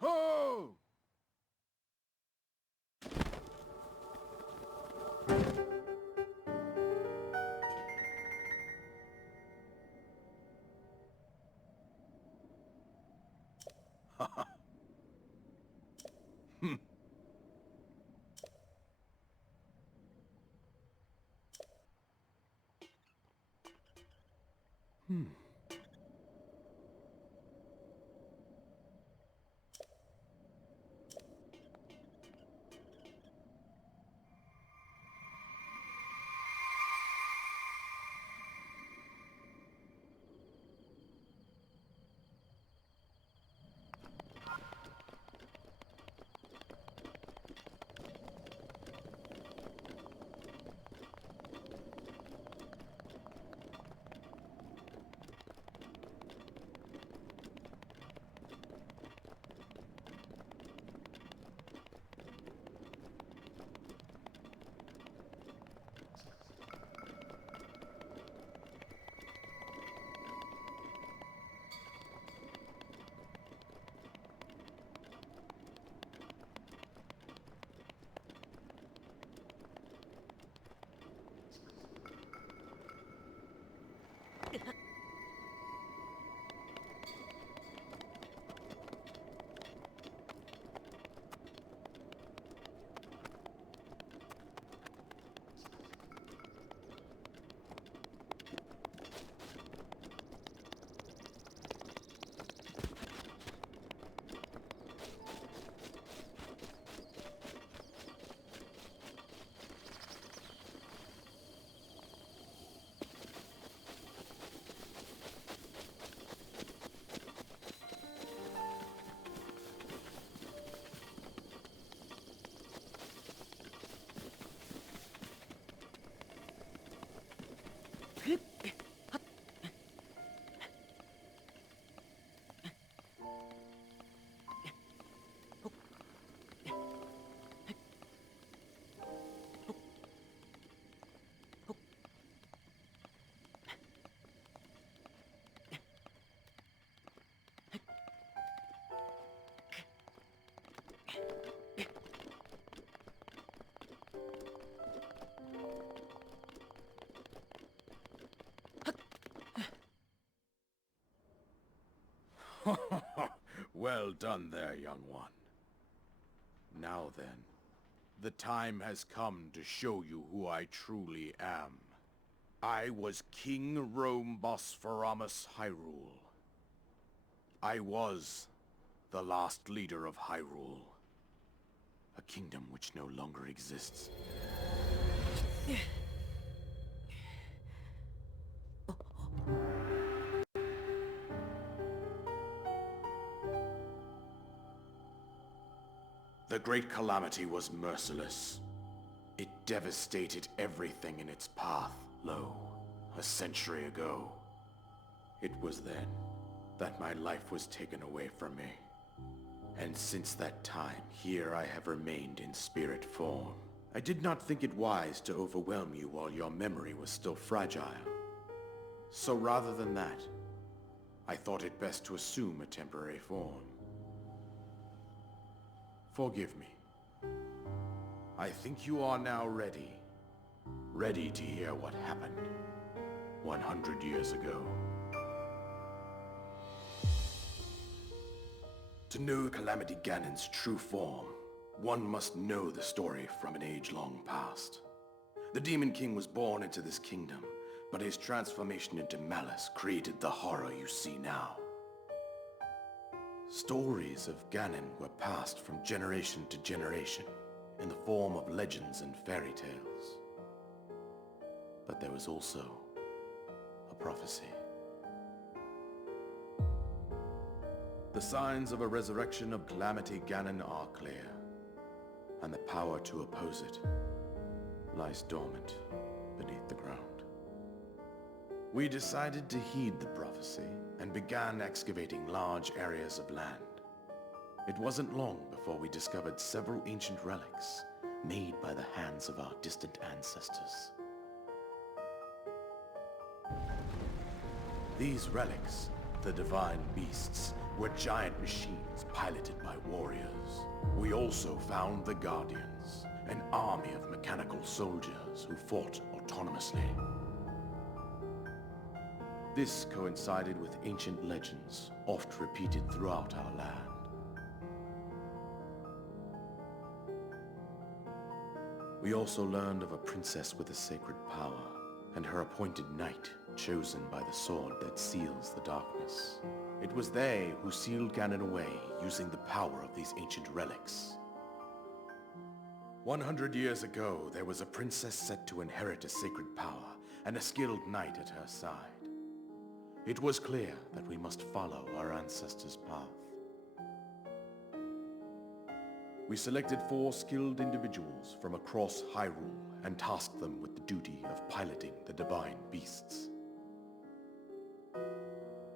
Ho! Well done there, young one. Now then, the time has come to show you who I truly am. I was King Rome Bosphoramus Hyrule. I was the last leader of Hyrule, a kingdom which no longer exists. The Great Calamity was merciless. It devastated everything in its path, lo, a century ago. It was then that my life was taken away from me. And since that time, here I have remained in spirit form. I did not think it wise to overwhelm you while your memory was still fragile. So rather than that, I thought it best to assume a temporary form. Forgive me. I think you are now ready. Ready to hear what happened 100 years ago. To know Calamity Ganon's true form, one must know the story from an age-long past. The Demon King was born into this kingdom, but his transformation into malice created the horror you see now. Stories of Ganon were passed from generation to generation in the form of legends and fairy tales. But there was also a prophecy. The signs of a resurrection of Calamity Ganon are clear, and the power to oppose it lies dormant beneath the ground. We decided to heed the prophecy and began excavating large areas of land. It wasn't long before we discovered several ancient relics made by the hands of our distant ancestors. These relics, the divine beasts, were giant machines piloted by warriors. We also found the Guardians, an army of mechanical soldiers who fought autonomously. This coincided with ancient legends, oft repeated throughout our land. We also learned of a princess with a sacred power, and her appointed knight, chosen by the sword that seals the darkness. It was they who sealed Ganon away using the power of these ancient relics. 100 years ago, there was a princess set to inherit a sacred power, and a skilled knight at her side. It was clear that we must follow our ancestors' path. We selected 4 skilled individuals from across Hyrule and tasked them with the duty of piloting the divine beasts.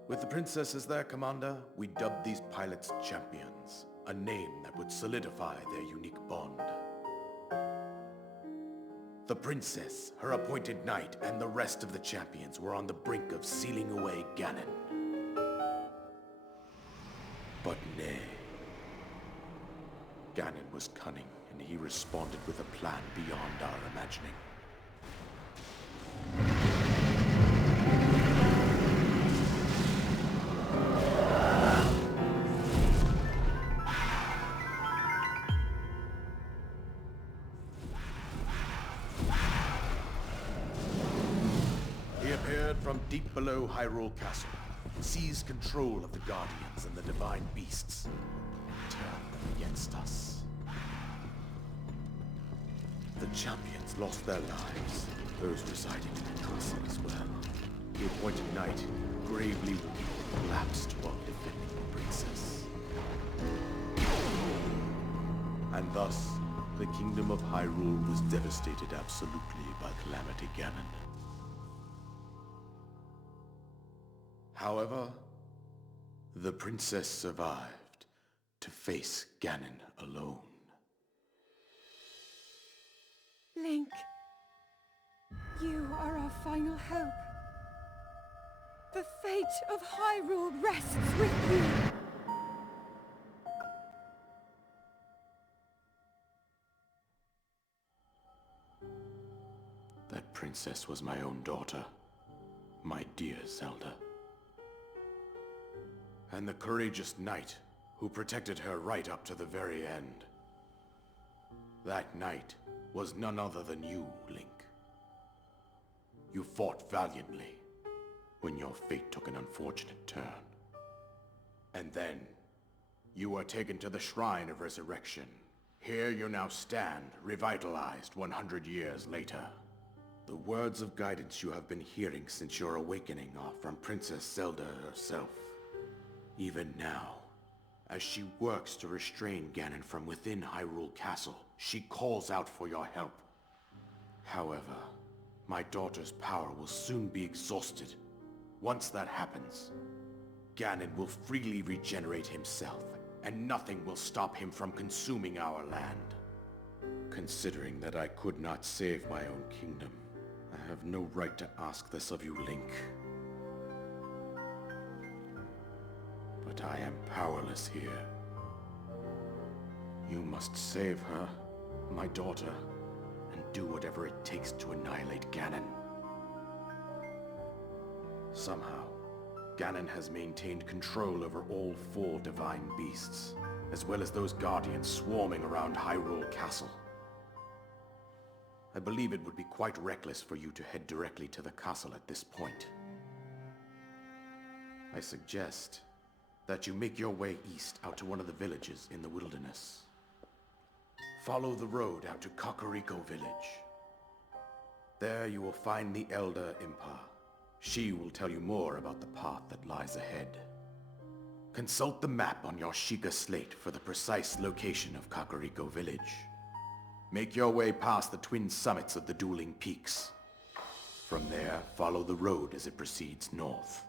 With the princess as their commander, we dubbed these pilots champions, a name that would solidify their unique bond. The princess, her appointed knight, and the rest of the champions were on the brink of sealing away Ganon. But nay. Ganon was cunning, and he responded with a plan beyond our imagining. from deep below Hyrule Castle, seize control of the Guardians and the Divine Beasts, and turn them against us. The champions lost their lives, those residing in the castle as well. The appointed knight, gravely wounded, collapsed while defending the princess. And thus, the kingdom of Hyrule was devastated absolutely by Calamity Ganon. However, the princess survived to face Ganon alone. Link, you are our final hope. The fate of Hyrule rests with you. That princess was my own daughter, my dear Zelda. And the courageous knight who protected her right up to the very end. That knight was none other than you, Link. You fought valiantly when your fate took an unfortunate turn. And then, you were taken to the Shrine of Resurrection. Here you now stand, revitalized 100 years later. The words of guidance you have been hearing since your awakening are from Princess Zelda herself. Even now, as she works to restrain Ganon from within Hyrule Castle, she calls out for your help. However, my daughter's power will soon be exhausted. Once that happens, Ganon will freely regenerate himself, and nothing will stop him from consuming our land. Considering that I could not save my own kingdom, I have no right to ask this of you, Link. But I am powerless here. You must save her, my daughter, and do whatever it takes to annihilate Ganon. Somehow, Ganon has maintained control over all 4 divine beasts, as well as those guardians swarming around Hyrule Castle. I believe it would be quite reckless for you to head directly to the castle at this point. I suggest that you make your way east out to one of the villages in the wilderness. Follow the road out to Kakariko Village. There you will find the Elder Impa. She will tell you more about the path that lies ahead. Consult the map on your Sheikah slate for the precise location of Kakariko Village. Make your way past the twin summits of the dueling peaks. From there, follow the road as it proceeds north.